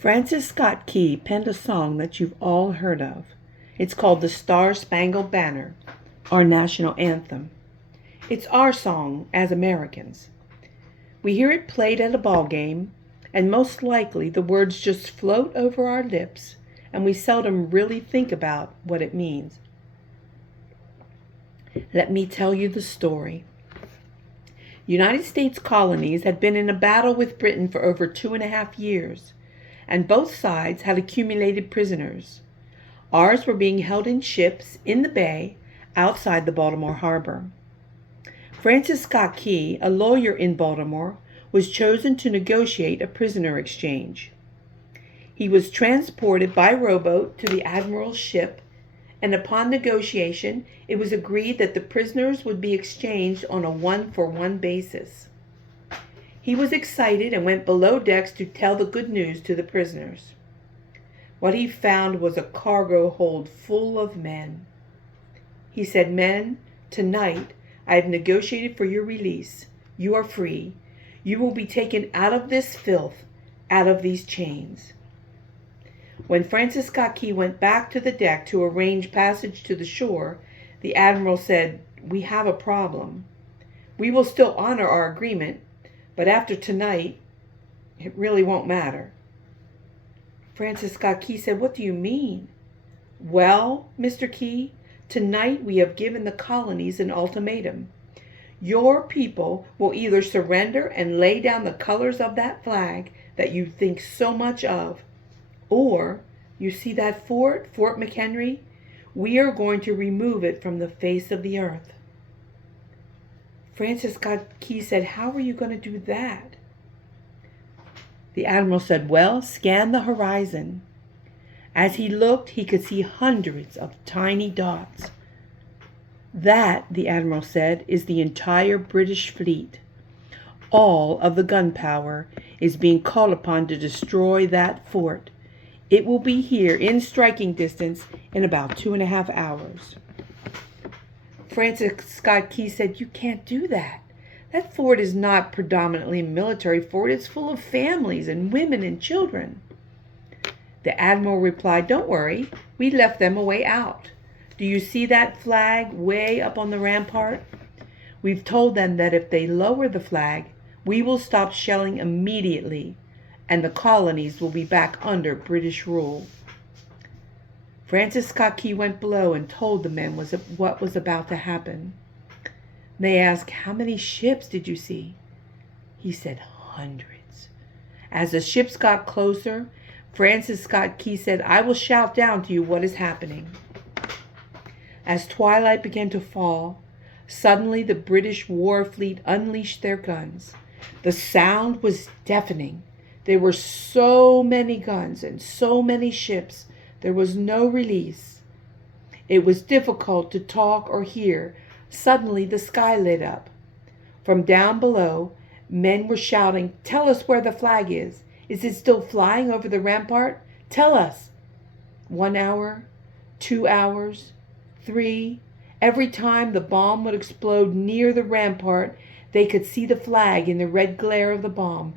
Francis Scott Key penned a song that you've all heard of. It's called the Star-Spangled Banner, our national anthem. It's our song as Americans. We hear it played at a ball game, and most likely the words just float over our lips, and we seldom really think about what it means. Let me tell you the story. United States colonies had been in a battle with Britain for over 2.5 years, and both sides had accumulated prisoners. Ours were being held in ships in the bay outside the Baltimore harbor. Francis Scott Key, a lawyer in Baltimore, was chosen to negotiate a prisoner exchange. He was transported by rowboat to the admiral's ship, and upon negotiation, it was agreed that the prisoners would be exchanged on a one-for-one basis. He was excited and went below decks to tell the good news to the prisoners. What he found was a cargo hold full of men. He said, "Men, tonight I have negotiated for your release. You are free. You will be taken out of this filth, out of these chains." When Francis Scott Key went back to the deck to arrange passage to the shore, the admiral said, "We have a problem. We will still honor our agreement, but after tonight, it really won't matter." Francis Scott Key said, "What do you mean?" "Well, Mr. Key, tonight we have given the colonies an ultimatum. Your people will either surrender and lay down the colors of that flag that you think so much of, or, you see that Fort McHenry? We are going to remove it from the face of the earth." Francis Scott Key said, "How are you going to do that?" The admiral said, "Well, scan the horizon." As he looked, he could see hundreds of tiny dots. "That," the admiral said, "is the entire British fleet. All of the gunpowder is being called upon to destroy that fort. It will be here in striking distance in about 2.5 hours. Francis Scott Key said, "You can't do that. That fort is not predominantly a military fort. It's full of families and women and children." The admiral replied, "Don't worry. We left them a way out. Do you see that flag way up on the rampart? We've told them that if they lower the flag, we will stop shelling immediately, and the colonies will be back under British rule." Francis Scott Key went below and told the men what was about to happen. They asked, "How many ships did you see?" He said, "Hundreds." As the ships got closer, Francis Scott Key said, "I will shout down to you what is happening." As twilight began to fall, suddenly the British war fleet unleashed their guns. The sound was deafening. There were so many guns and so many ships, there was no release. It was difficult to talk or hear. Suddenly the sky lit up. From down below, men were shouting, "Tell us where the flag is. Is it still flying over the rampart? Tell us." 1 hour, 2 hours, 3. Every time the bomb would explode near the rampart, they could see the flag in the red glare of the bomb,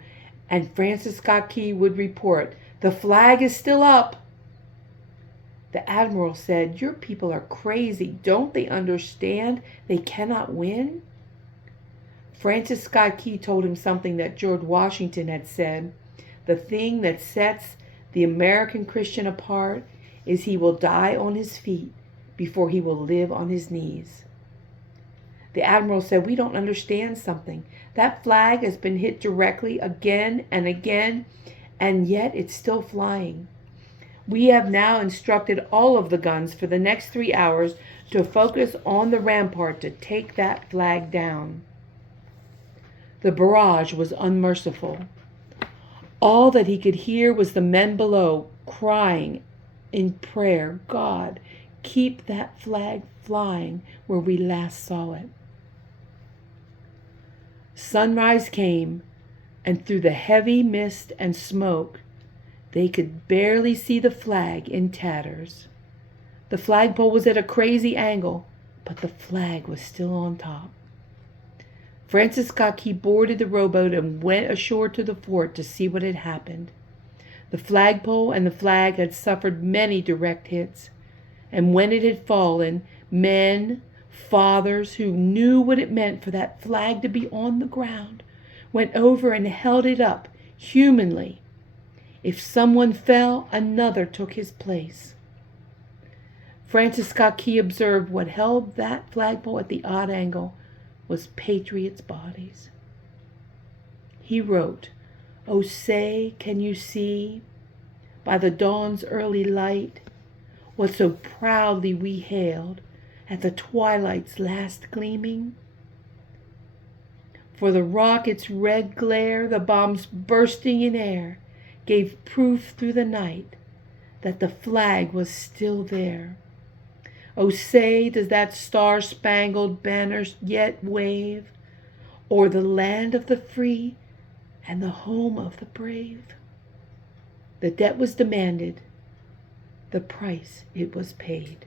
and Francis Scott Key would report, "The flag is still up." The admiral said, "Your people are crazy. Don't they understand they cannot win?" Francis Scott Key told him something that George Washington had said. The thing that sets the American Christian apart is he will die on his feet before he will live on his knees. The admiral said, "We don't understand something. That flag has been hit directly again and again, and yet it's still flying. We have now instructed all of the guns for the next 3 hours to focus on the rampart to take that flag down." The barrage was unmerciful. All that he could hear was the men below crying in prayer, "God, keep that flag flying where we last saw it." Sunrise came, and through the heavy mist and smoke, they could barely see the flag in tatters. The flagpole was at a crazy angle, but the flag was still on top. Francis Scott Key boarded the rowboat and went ashore to the fort to see what had happened. The flagpole and the flag had suffered many direct hits, and when it had fallen, men, fathers who knew what it meant for that flag to be on the ground, went over and held it up humanly. If someone fell, another took his place. Francis Scott Key observed what held that flagpole at the odd angle was patriots' bodies. He wrote, "Oh, say, can you see, by the dawn's early light, what so proudly we hailed at the twilight's last gleaming? For the rocket's red glare, the bombs bursting in air, gave proof through the night that the flag was still there. Oh, say, does that star-spangled banner yet wave o'er the land of the free and the home of the brave?" The debt was demanded, the price it was paid.